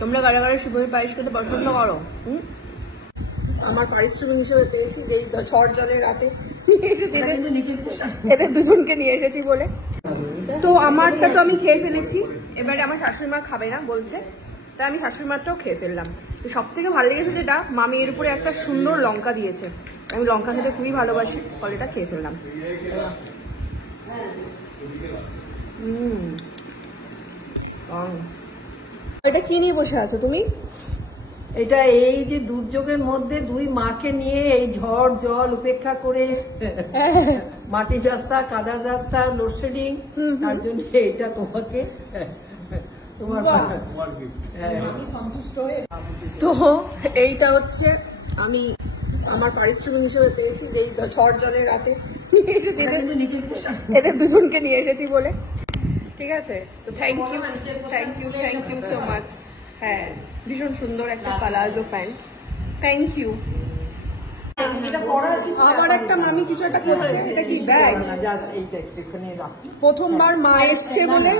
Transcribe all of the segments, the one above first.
তোমরা কারা কারা শিবইয়ের পায়েস খেতে পছন্দ করো? আমার পারিশ্রমিক হিসেবে পেয়েছি যে ঝড় জলের রাতে এদের দুজনকে নিয়ে এসেছি বলে। তো আমারটা তো আমি খেয়ে ফেলেছি, এবারে আমার শাশুড়ি মা খাবে না বলছে, তাই আমি শাশুড়ি মাটাও খেয়ে ফেললাম। তো সব থেকে ভালো লেগেছে যেটা, মামি এর উপরে একটা সুন্দর লঙ্কা দিয়েছে, আমি লঙ্কা খেতে খুবই ভালোবাসি, ফলে এটা খেয়ে ফেললাম। এটা কি নিয়ে বসে আছো তুমি? এটা এই যে দুর্যোগের মধ্যে দুই মাকে নিয়ে এই ঝড় জল উপেক্ষা করে মাটির রাস্তা, কাদার রাস্তা, লোডশেডিং, তার জন্য এটা তোমাকে তোমার সন্তুষ্ট হয়ে। তো এইটা হচ্ছে আমি আমার পারিশ্রমিক হিসেবে পেয়েছি যে ঝড় জলের রাতে এদের দুজনকে নিয়ে এসেছি বলে। ঠিক আছে, তো থ্যাংক ইউ সো মাচ। হ্যাঁ, ভীষণ সুন্দর একটা পালাজো প্যান্ট, থ্যাংক ইউ। আমার একটা মামি কিছু একটা করছে, এটা কি ব্যাগ? প্রথমবার মা এসছে বলে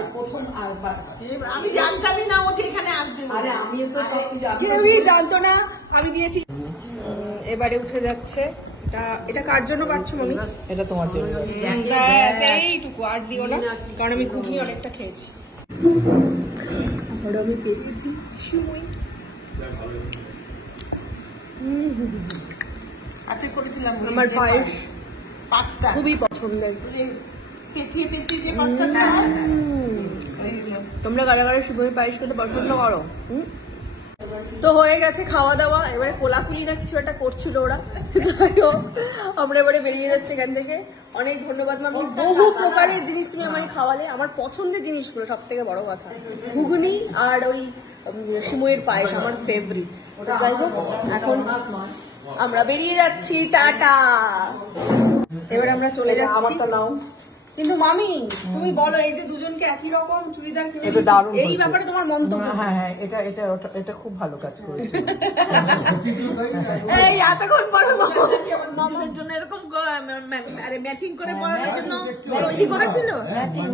আমি জানতামই না ওকে এখানে আসবে। আরে আমি তো সব কেউই জানতো না, আমি দিয়েছি। এবারে উঠে যাচ্ছে। এটা কার জন্য পাচ্ছ মামি? এটা তোমার জন্য। এইটুকু আর দিও না, কারণ আমি ঘুগনি অনেকটা খেয়েছি। আমি পেয়েছি সিমুই। আমার পায়েস খুবই পছন্দের। তোমরা কারা কারা শিবইয়ের পায়েস খেতে পছন্দ করো? তো হয়ে গেছে খাওয়া দাওয়া, এবারে কোলাকুলি না কিছু একটা করছিল ওরা, যাই হোক আমরা এবারে বেরিয়ে যাচ্ছি এখান থেকে। অনেক ধন্যবাদ মামি, বহু প্রকারের জিনিস তুমি আমাকে খাওয়ালে, আমার পছন্দের জিনিসগুলো, সব থেকে বড় কথা ঘুগনি আর ওই সিমইয়ের পায়েস আমার ফেভারিট। যাই হোক এখন আমরা বেরিয়ে যাচ্ছি, টাটা। এবার আমরা চলে যাচ্ছি। কিন্তু মামি তুমি বলো, এই যে দুজনকে একই রকম চুড়িদার কিনে, এই ব্যাপারে তোমার মন্তব্য? হ্যাঁ, এটা খুব ভালো কাজ করেছে। এই এতক্ষণ পরে মামার জন্য এরকম ম্যাচিং করে পড়ানোর জন্য কি করেছিল?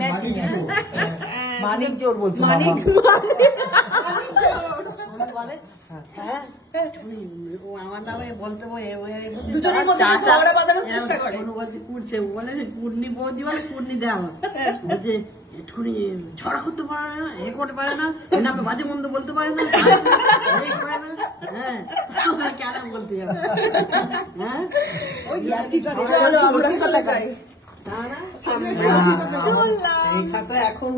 ম্যাচিং মানিক জোর বলছে, মানিক আমার নামে বলতে কুড়ছে, বলে কুর্নি বৌদি, বলে কুর্নি দেয় আমার, বলছে একটুখানি ঝড়া করতে পারে না, এ করতে পারে না, এর নামে বাজে মন্দ বলতে পারে না, হ্যাঁ কেন বলতে যাবে? হ্যাঁ ওই এখন